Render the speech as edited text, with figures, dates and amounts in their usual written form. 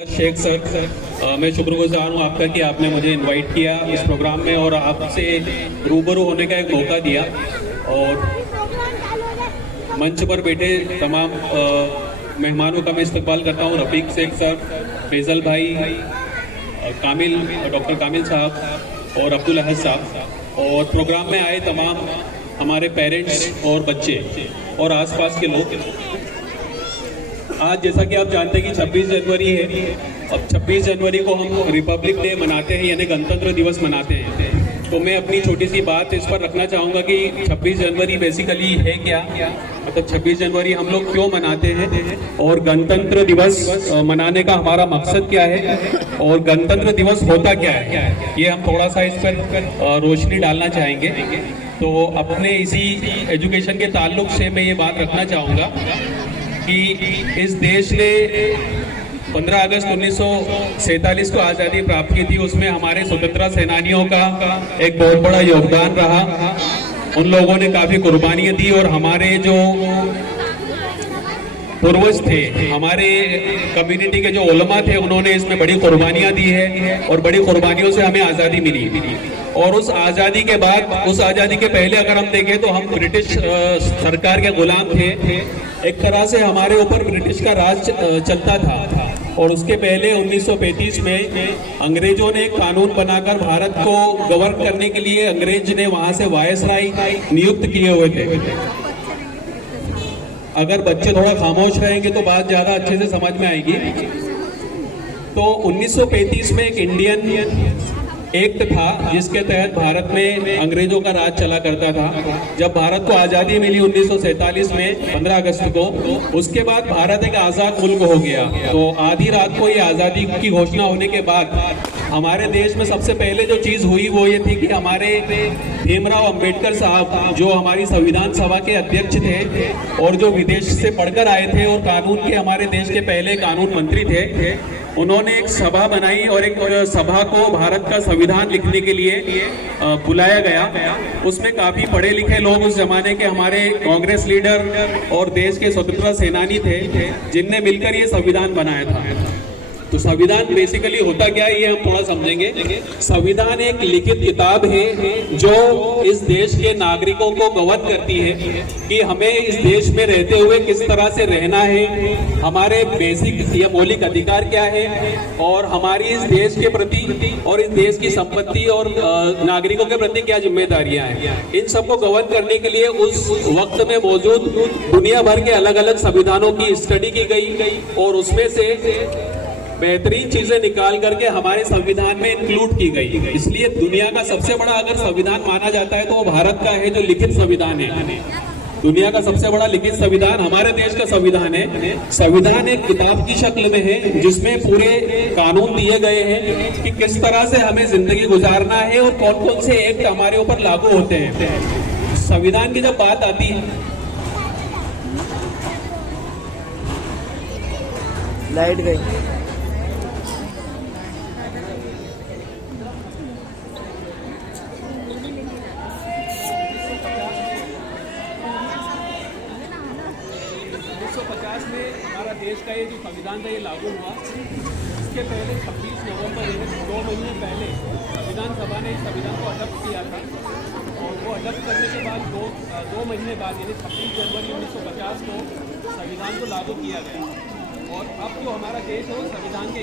Sheikh sir, मैं शुक्रगुजार हूँ आपका कि आपने मुझे इनवाइट किया इस प्रोग्राम में और आपसे रूबरू होने का एक मौका दिया। और मंच पर बैठे तमाम मेहमानों का मैं इस्तकबाल करता हूँ। रफीक शेख सर, फैजल भाई, कामिल, डॉक्टर कामिल साहब और अब्दुल अहद साहब, और प्रोग्राम में आए तमाम हमारे पेरेंट्स और बच्चे और आसपास के लोग। आज जैसा कि आप जानते हैं कि 26 जनवरी है। अब 26 जनवरी को हम रिपब्लिक डे मनाते हैं, यानी गणतंत्र दिवस मनाते हैं। तो मैं अपनी छोटी सी बात इस पर रखना चाहूँगा कि 26 जनवरी बेसिकली है क्या, मतलब 26 जनवरी हम लोग क्यों मनाते हैं और गणतंत्र दिवस मनाने का हमारा मकसद क्या है और गणतंत्र दिवस होता क्या है, ये हम थोड़ा सा इस पर रोशनी डालना चाहेंगे। तो अपने इसी एजुकेशन के ताल्लुक से मैं ये बात रखना चाहूँगा कि इस देश ने 15 अगस्त 1947 को आज़ादी प्राप्त की थी। उसमें हमारे स्वतंत्रता सेनानियों का एक बहुत बड़ा योगदान रहा। उन लोगों ने काफ़ी कुर्बानियाँ दी और हमारे जो पूर्वज थे, हमारे कम्युनिटी के जो उलमा थे, उन्होंने इसमें बड़ी कुर्बानियाँ दी है और बड़ी कुर्बानियों से हमें आज़ादी मिली। और उस आज़ादी के बाद, उस आज़ादी के पहले अगर हम देखें तो हम ब्रिटिश सरकार के गुलाम थे। एक तरह से हमारे ऊपर ब्रिटिश का राज चलता था। और उसके पहले 1935 में अंग्रेजों ने एक कानून बनाकर भारत को गवर्न करने के लिए अंग्रेज ने वहां से वायसराय नियुक्त किए हुए थे। अगर बच्चे थोड़ा खामोश रहेंगे तो बात ज्यादा अच्छे से समझ में आएगी। तो 1935 में एक इंडियन एक्ट था जिसके तहत भारत में अंग्रेजों का राज चला करता था। जब भारत को आज़ादी मिली 1947 में 15 अगस्त को, उसके बाद भारत एक आज़ाद मुल्क हो गया। तो आधी रात को ये आज़ादी की घोषणा होने के बाद हमारे देश में सबसे पहले जो चीज़ हुई वो ये थी कि हमारे भीमराव अंबेडकर साहब, जो हमारी संविधान सभा के अध्यक्ष थे और जो विदेश से पढ़कर आए थे और कानून के हमारे देश के पहले कानून मंत्री थे, उन्होंने एक सभा बनाई और एक सभा को भारत का संविधान लिखने के लिए बुलाया गया। उसमें काफ़ी पढ़े लिखे लोग, उस जमाने के हमारे कांग्रेस लीडर और देश के स्वतंत्रता सेनानी थे, जिनने मिलकर ये संविधान बनाया था। तो संविधान बेसिकली होता क्या है ये हम थोड़ा समझेंगे। संविधान एक लिखित किताब है जो इस देश के नागरिकों को गवर्न करती है कि हमें इस देश में रहते हुए किस तरह से रहना है, हमारे बेसिक या मौलिक अधिकार क्या है और हमारी इस देश के प्रति और इस देश की संपत्ति और नागरिकों के प्रति क्या जिम्मेदारियां हैं। इन सबको गवर्न करने के लिए उस वक्त में मौजूद दुनिया भर के अलग अलग संविधानों की स्टडी की गई और उसमें से बेहतरीन चीजें निकाल करके हमारे संविधान में इंक्लूड की गई। इसलिए दुनिया का सबसे बड़ा अगर संविधान माना जाता है तो वो भारत का है, जो लिखित संविधान है। दुनिया का सबसे बड़ा लिखित संविधान हमारे देश का संविधान है। संविधान एक किताब की शक्ल में है जिसमें पूरे कानून दिए गए हैं कि किस तरह से हमें जिंदगी गुजारना है और कौन कौन से एक्ट हमारे ऊपर लागू होते हैं। संविधान की जब बात आती है, लाइट गई। में हमारा देश का ये जो संविधान था ये लागू हुआ। इसके पहले 26 नवंबर यानी 2 महीने पहले संविधान सभा ने इस संविधान को अडॉप्ट किया था और वो अडॉप्ट करने के बाद दो महीने बाद यानी 26 जनवरी 1950 को संविधान को लागू किया गया। और अब जो हमारा देश है वो संविधान के